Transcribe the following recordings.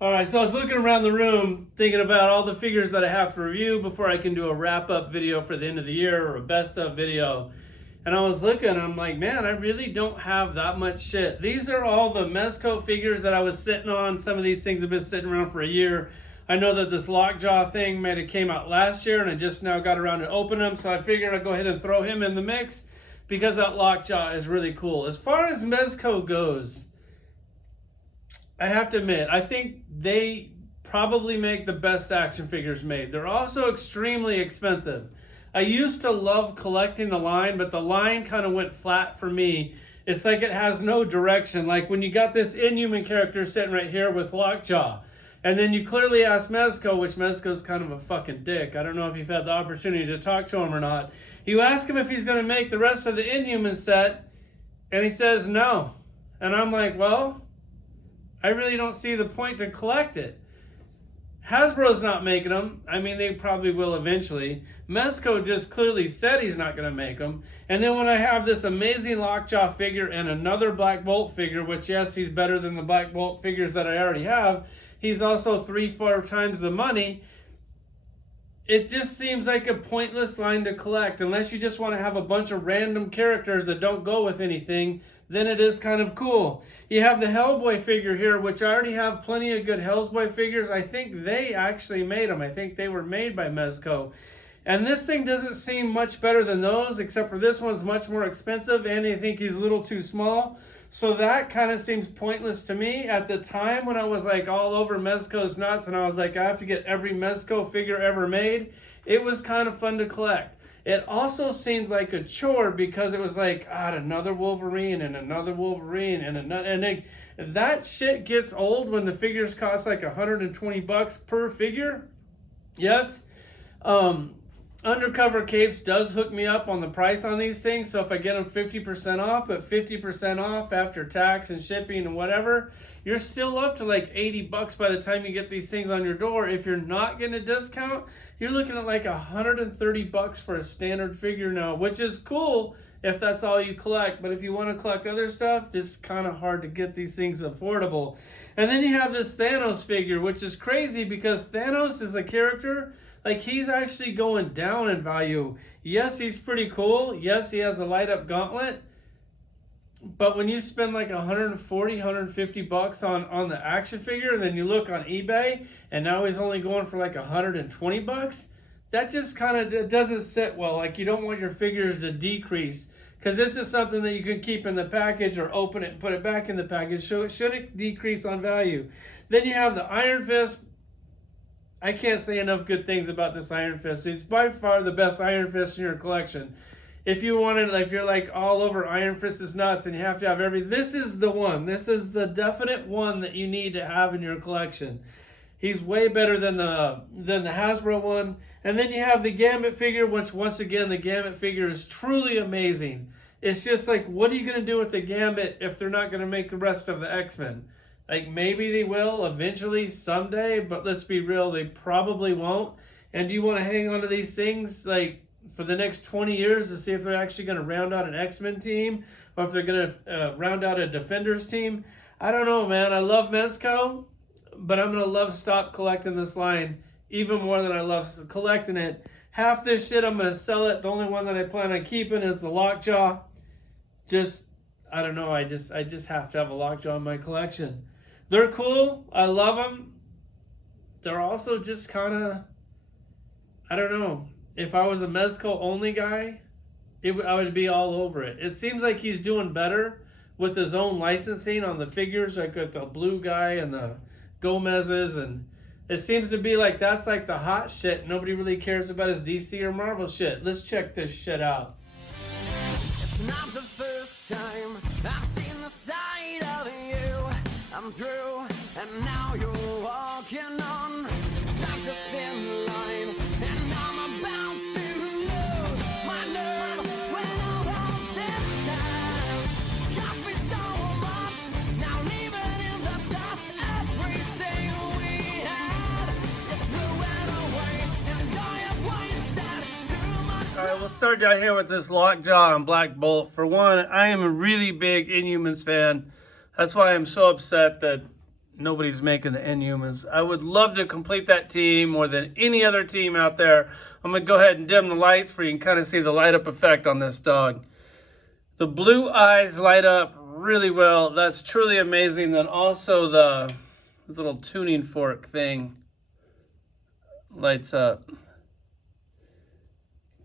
All right, so I was looking around the room thinking about all the figures that I have to review before I can do a wrap-up video for the end of the year or a best-of video. And I was looking, I'm like, man, I really don't have that much shit. These are all the Mezco figures that I was sitting on. Some of these things have been sitting around for a year. I know that this Lockjaw thing might have came out last year, and I just now got around to open them, so I figured I'd go ahead and throw him in the mix because that Lockjaw is really cool. As far as Mezco goes, I have to admit, I think they probably make the best action figures made. They're also extremely expensive. I used to love collecting the line, but the line kind of went flat for me. It's like it has no direction. Like when you got this Inhuman character sitting right here with Lockjaw, and then you clearly ask Mezco, which Mezco's kind of a fucking dick. I don't know if you've had the opportunity to talk to him or not. You ask him if he's going to make the rest of the Inhuman set, and he says no. And I'm like, well, I really don't see the point to collect it. Hasbro's not making them. I mean, they probably will eventually. Mezco just clearly said he's not going to make them. And then when I have this amazing Lockjaw figure and another Black Bolt figure, which yes, he's better than the Black Bolt figures that I already have. He's also 3-4 times the money. It just seems like a pointless line to collect. Unless you just want to have a bunch of random characters that don't go with anything, then it is kind of cool. You have the Hellboy figure here, which I already have plenty of good Hellboy figures. I think they actually made them. I think they were made by Mezco. And this thing doesn't seem much better than those, except for this one's much more expensive, and I think he's a little too small. So that kind of seems pointless to me. At the time when I was like all over Mezco's nuts, and I was like, I have to get every Mezco figure ever made, it was kind of fun to collect. It also seemed like a chore because it was like, another Wolverine and another Wolverine and another, and that shit gets old when the figures cost like $120 per figure. Yes. Undercover Capes does hook me up on the price on these things, so if I get them 50% off, but 50% off after tax and shipping and whatever, you're still up to like $80 by the time you get these things on your door. If you're not getting a discount, you're looking at like $130 for a standard figure now, which is cool if that's all you collect. But if you want to collect other stuff, it's kind of hard to get these things affordable. And then you have this Thanos figure, which is crazy because Thanos is a character, like he's actually going down in value. Yes, he's pretty cool. Yes, he has a light up gauntlet. But when you spend like $140, $150 on the action figure, and then you look on eBay, and now he's only going for like $120, that just kind of doesn't sit well. Like you don't want your figures to decrease, because this is something that you can keep in the package or open it and put it back in the package, so it shouldn't decrease on value. Then you have the Iron Fist. I can't say enough good things about this Iron Fist. It's by far the best Iron Fist in your collection. If you wanted, if you're like all over Iron Fist is nuts and you have to have this is the one. This is the definite one that you need to have in your collection. He's way better than the Hasbro one. And then you have the Gambit figure, which once again, the Gambit figure is truly amazing. It's just like, what are you going to do with the Gambit if they're not going to make the rest of the X-Men? Like maybe they will eventually someday, but let's be real, they probably won't. And do you want to hang on to these things like for the next 20 years to see if they're actually going to round out an X-Men team or if they're going to round out a Defenders team? I don't know, man. I love Mezco, but I'm going to stop collecting this line even more than I love collecting it. Half this shit, I'm going to sell it. The only one that I plan on keeping is the Lockjaw. I don't know. I just have to have a Lockjaw in my collection. They're cool. I love them. They're also just kind of, I don't know. If I was a Mezco only guy, I would be all over it. It seems like he's doing better with his own licensing on the figures, like with the blue guy and the Gomez's, and it seems to be like that's like the hot shit. Nobody really cares about his DC or Marvel shit. Let's check this shit out. It's not the first time I've seen the side of you. I'm through, and now you're walking on such a thin line, and I'm about to lose my nerve when all of this has cost me so much. Now even in the dust, everything we had, you threw it away, and I have wasted too much. All right, we'll start down here with this Lockjaw and Black Bolt. For one, I am a really big Inhumans fan. That's why I'm so upset that nobody's making the Inhumans. I would love to complete that team more than any other team out there. I'm going to go ahead and dim the lights for you can kind of see the light up effect on this dog. The blue eyes light up really well. That's truly amazing. Then also the little tuning fork thing lights up.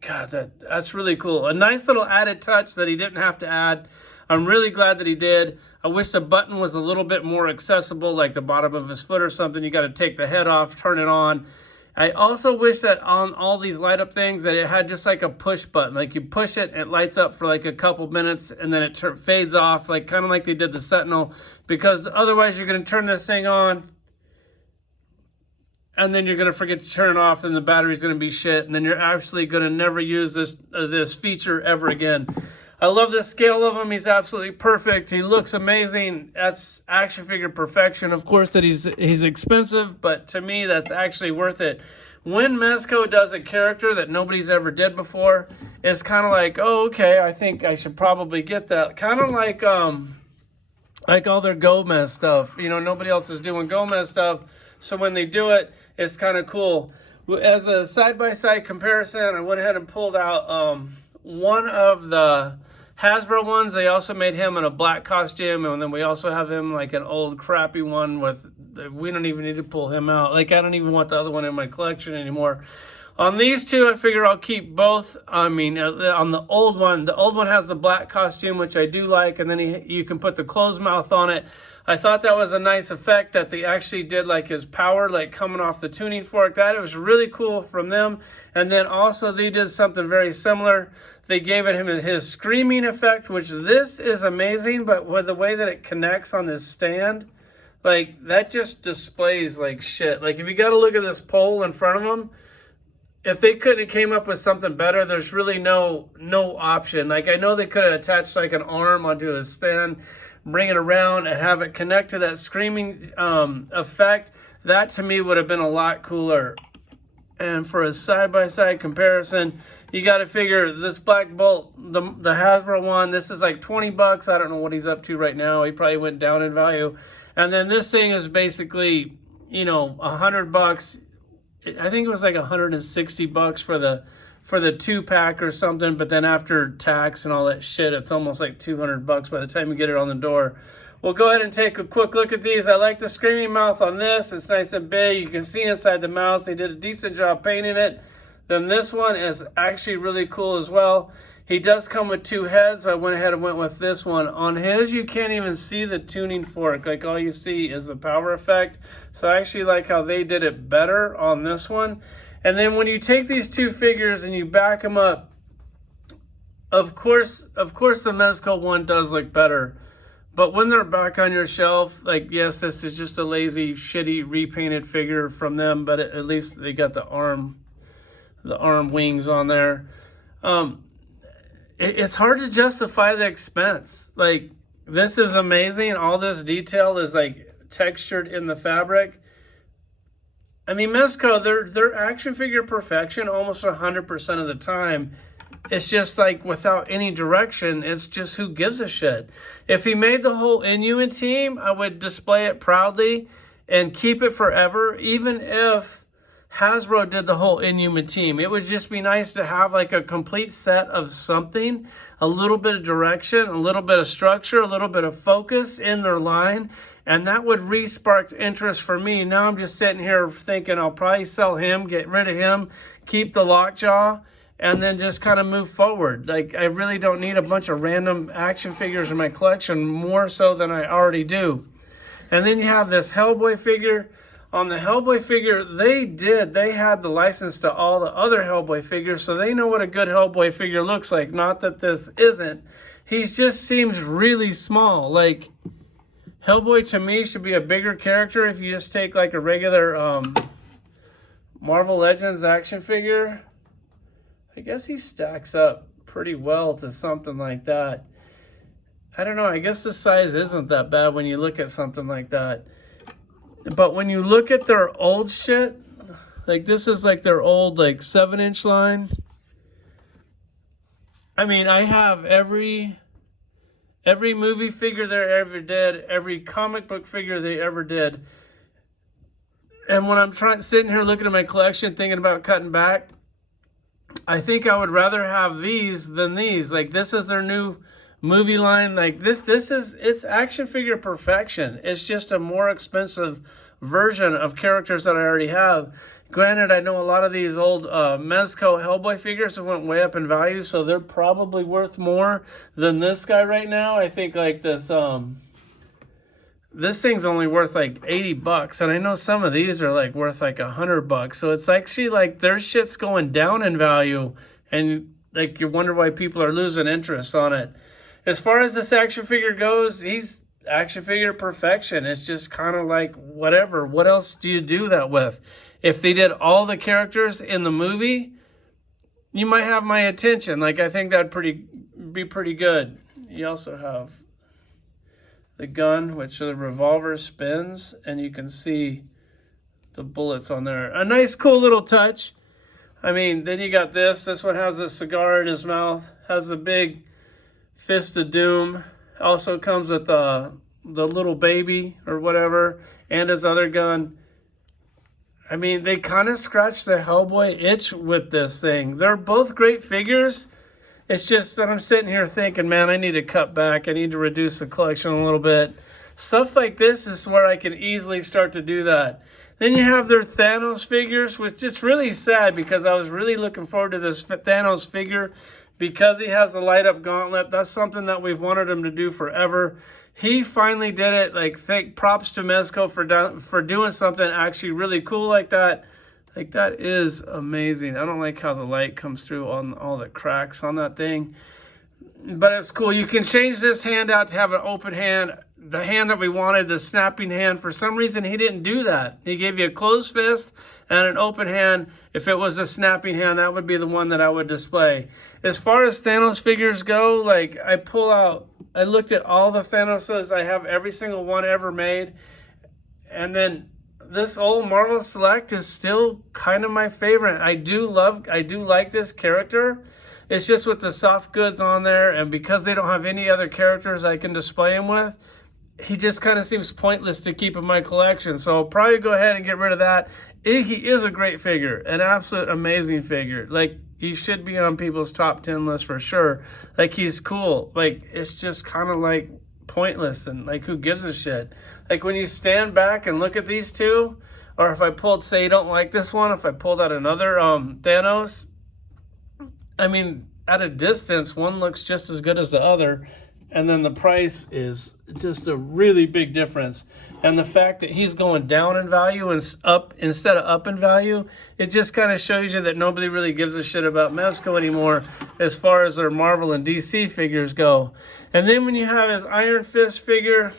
God, that's really cool. A nice little added touch that he didn't have to add. I'm really glad that he did. I wish the button was a little bit more accessible, like the bottom of his foot or something. You got to take the head off, turn it on. I also wish that on all these light up things that it had just like a push button. Like you push it, it lights up for like a couple minutes and then it fades off, like kind of like they did the Sentinel. Because otherwise you're going to turn this thing on and then you're going to forget to turn it off and the battery's going to be shit. And then you're actually going to never use this feature ever again. I love the scale of him. He's absolutely perfect. He looks amazing. That's action figure perfection. Of course that he's expensive, but to me that's actually worth it. When Mezco does a character that nobody's ever did before, it's kind of like, oh, okay, I think I should probably get that. Kind of like all their Gomez stuff. You know, nobody else is doing Gomez stuff. So when they do it, it's kind of cool. As a side-by-side comparison, I went ahead and pulled out one of the Hasbro ones. They also made him in a black costume, and then we also have him like an old crappy one with, we don't even need to pull him out. Like, I don't even want the other one in my collection anymore. On these two, I figure I'll keep both. I mean, on the old one has the black costume, which I do like, and then you can put the closed mouth on it. I thought that was a nice effect that they actually did, like his power, like coming off the tuning fork. That it was really cool from them. And then also they did something very similar. They gave it him his screaming effect, which this is amazing, but with the way that it connects on this stand, like that just displays like shit. Like if you got to look at this pole in front of them, if they couldn't have came up with something better, there's really no option. Like I know they could have attached like an arm onto his stand, bring it around and have it connect to that screaming effect. That to me would have been a lot cooler. And for a side-by-side comparison, you got to figure this Black Bolt, the Hasbro one, this is like 20 bucks. I don't know what he's up to right now. He probably went down in value. And then this thing is basically, you know, 100 bucks. I think it was like 160 bucks for the 2-pack or something, but then after tax and all that shit, it's almost like 200 bucks by the time you get it on the door. We'll go ahead and take a quick look at these. I like the screaming mouth on this. It's nice and big. You can see inside the mouth. They did a decent job painting it. Then this one is actually really cool as well. He does come with 2 heads, so I went ahead and went with this one. On his, you can't even see the tuning fork. Like all you see is the power effect. So I actually like how they did it better on this one. And then when you take these 2 figures and you back them up, of course the Mezco one does look better. But when they're back on your shelf, like, yes, this is just a lazy, shitty, repainted figure from them, but at least they got the arm wings on there. It's hard to justify the expense. Like, this is amazing. All this detail is, like, textured in the fabric. I mean, Mezco, they're action figure perfection almost 100% of the time. It's just like without any direction, it's just who gives a shit. If he made the whole Inhuman team, I would display it proudly and keep it forever. Even if Hasbro did the whole Inhuman team, it would just be nice to have like a complete set of something, a little bit of direction, a little bit of structure, a little bit of focus in their line. And that would re-spark interest for me. Now I'm just sitting here thinking I'll probably sell him, get rid of him, keep the Lockjaw, and then just kind of move forward. Like, I really don't need a bunch of random action figures in my collection, more so than I already do. And then you have this Hellboy figure. On the Hellboy figure, they had the license to all the other Hellboy figures, so they know what a good Hellboy figure looks like. Not that this isn't. He just seems really small. Like, Hellboy to me should be a bigger character if you just take like a regular Marvel Legends action figure. I guess he stacks up pretty well to something like that. I don't know. I guess the size isn't that bad when you look at something like that. But when you look at their old shit, like this is like their old like 7-inch line. I mean, I have every Every movie figure they ever did, every comic book figure they ever did. And when I'm sitting here looking at my collection, thinking about cutting back, I think I would rather have these than these. Like, this is their new movie line. Like, it's action figure perfection. It's just a more expensive version of characters that I already have. Granted, I know a lot of these old Mezco Hellboy figures have went way up in value, so they're probably worth more than this guy right now. I think like this thing's only worth like 80 bucks, and I know some of these are like worth like 100 bucks. So it's actually like their shit's going down in value, and like you wonder why people are losing interest on it. As far as this action figure goes, he's action figure perfection. It's just kind of like whatever. What else do you do that with? If they did all the characters in the movie, you might have my attention. Like, I think that'd be pretty good. You also have the gun, which the revolver spins, and you can see the bullets on there. A nice, cool little touch. I mean, then you got this. This one has a cigar in his mouth. Has a big fist of doom. Also comes with the little baby or whatever, and his other gun. I mean, they kind of scratched the Hellboy itch with this thing. They're both great figures. It's just that I'm sitting here thinking, man, I need to cut back. I need to reduce the collection a little bit. Stuff like this is where I can easily start to do that. Then you have their Thanos figures, which is really sad because I was really looking forward to this Thanos figure because he has the light up gauntlet. That's something that we've wanted him to do forever. He finally did it. Like, thank props to Mezco for doing something actually really cool like that. Like, that is amazing. I don't like how the light comes through on all the cracks on that thing. But it's cool. You can change this hand out to have an open hand. The hand that we wanted, the snapping hand, for some reason he didn't do that. He gave you a closed fist and an open hand. If it was a snapping hand, that would be the one that I would display. As far as Thanos figures go, like, I looked at all the Thanoses. I have every single one ever made. And then this old Marvel Select is still kind of my favorite. I do like this character. It's just with the soft goods on there, and because they don't have any other characters I can display him with, he just kind of seems pointless to keep in my collection. So I'll probably go ahead and get rid of that. He is a great figure, an absolute amazing figure. Like, he should be on people's top 10 list for sure. Like, he's cool. Like, it's just kind of like pointless, and like, who gives a shit? Like, when you stand back and look at these two, or if I pulled, say you don't like this one, if I pulled out another Thanos, I mean, at a distance, one looks just as good as the other, and then the price is just a really big difference. And the fact that he's going down in value and up instead of up in value, it just kind of shows you that nobody really gives a shit about Mezco anymore as far as their Marvel and DC figures go. And then when you have his Iron Fist figure,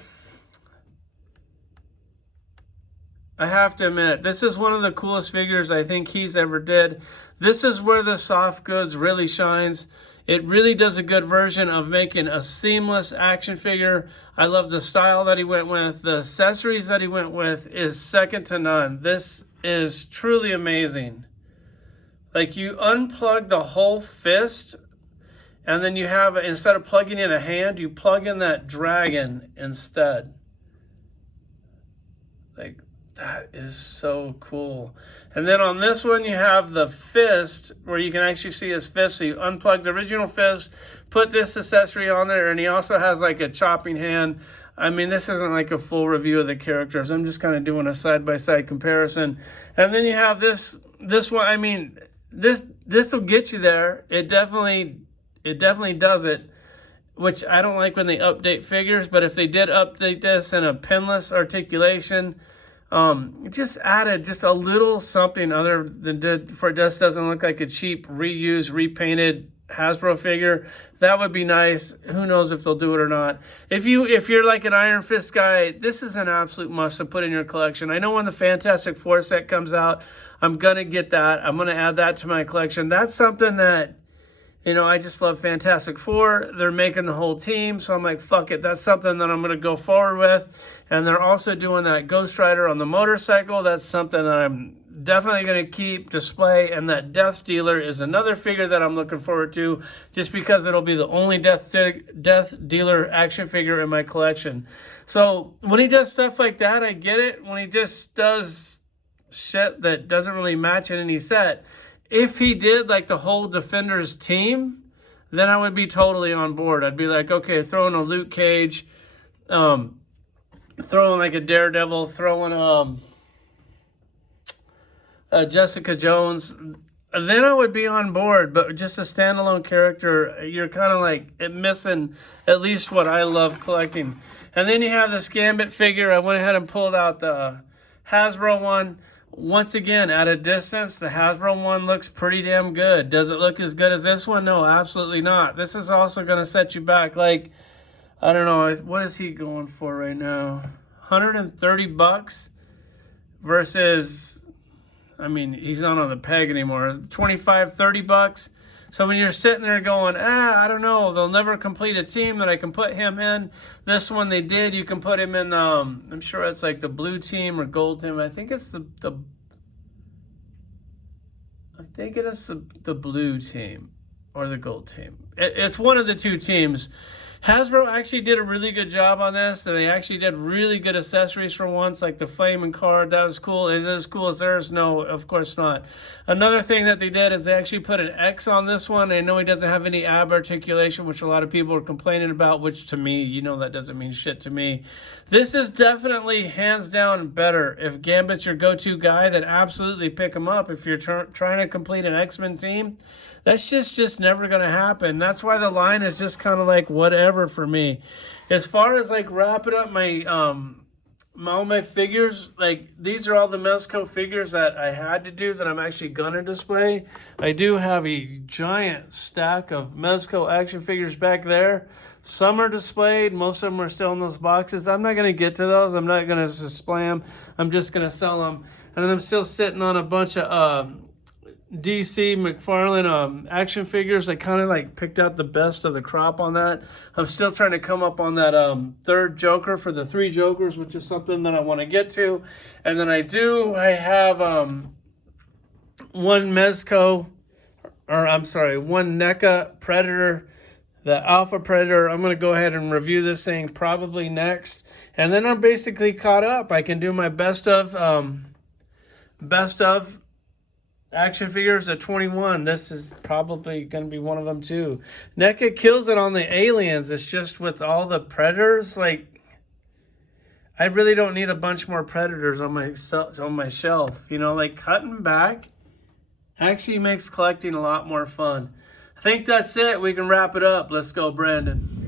I have to admit, this is one of the coolest figures I think he's ever did. This is where the soft goods really shines. It really does a good version of making a seamless action figure. I love the style that he went with. The accessories that he went with is second to none. This is truly amazing. Like, you unplug the whole fist, and then you have, instead of plugging in a hand, you plug in that dragon instead. Like, that is so cool. And then on this one, you have the fist where you can actually see his fist. So you unplug the original fist, put this accessory on there, and he also has like a chopping hand. I mean, this isn't like a full review of the characters. I'm just kind of doing a side-by-side comparison. And then you have this one. I mean, this will get you there. It definitely does it, which I don't like when they update figures. But if they did update this in a pinless articulation, it just added just a little something other than it just doesn't look like a cheap reused, repainted Hasbro figure. That would be nice. Who knows if they'll do it or not. If you're like an Iron Fist guy, this is an absolute must to put in your collection. I know when the Fantastic Four set comes out, I'm gonna get that. I'm gonna add that to my collection. That's something that, you know, I just love Fantastic Four. They're making the whole team, so I'm like, fuck it. That's something that I'm going to go forward with. And they're also doing that Ghost Rider on the motorcycle. That's something that I'm definitely going to keep, display. And that Death Dealer is another figure that I'm looking forward to, just because it'll be the only Death Dealer action figure in my collection. So when he does stuff like that, I get it. When he just does shit that doesn't really match in any set, if he did like the whole Defenders team, then I would be totally on board. I'd be like, okay, throw in a Luke Cage, throw in like a Daredevil, throw in Jessica Jones, then I would be on board. But just a standalone character, you're kind of like missing at least what I love collecting. And then you have this Gambit figure. I went ahead and pulled out the Hasbro one. Once again, at a distance, the Hasbro one looks pretty damn good. Does it look as good as this one? No, absolutely not. This is also going to set you back. Like, I don't know, what is he going for right now? $130 versus, I mean, he's not on the peg anymore. $25, $30. So when you're sitting there going, I don't know, they'll never complete a team that I can put him in. This one they did. You can put him in, I'm sure it's like the blue team or gold team. I think it's the blue team or the gold team. It's one of the two teams. Hasbro actually did a really good job on this. And they actually did really good accessories for once, like the flaming card. That was cool. Is it as cool as theirs? No, of course not. Another thing that they did is they actually put an X on this one. I know he doesn't have any ab articulation, which a lot of people are complaining about, which to me, you know, that doesn't mean shit to me. This is definitely hands down better. If Gambit's your go-to guy, then absolutely pick him up. If you're trying to complete an X-Men team, that's just never going to happen. That's why the line is just kind of like whatever for me. As far as like wrapping up my all my figures, like these are all the Mezco figures that I had to do that I'm actually going to display. I do have a giant stack of Mezco action figures back there. Some are displayed. Most of them are still in those boxes. I'm not going to get to those. I'm not going to display them. I'm just going to sell them. And then I'm still sitting on a bunch of DC McFarlane action figures. I kind of like picked out the best of the crop on that. I'm still trying to come up on that third Joker for the 3 Jokers, which is something that I want to get to. And then I have one Mezco, or I'm sorry, one NECA Predator, the Alpha Predator. I'm going to go ahead and review this thing probably next. And then I'm basically caught up. I can do my best of action figures at 21. This is probably going to be one of them too. NECA kills it on the aliens. It's just with all the Predators, like, I really don't need a bunch more Predators on my shelf. You know, like cutting back actually makes collecting a lot more fun. I think that's it. We can wrap it up. Let's go, Brandon.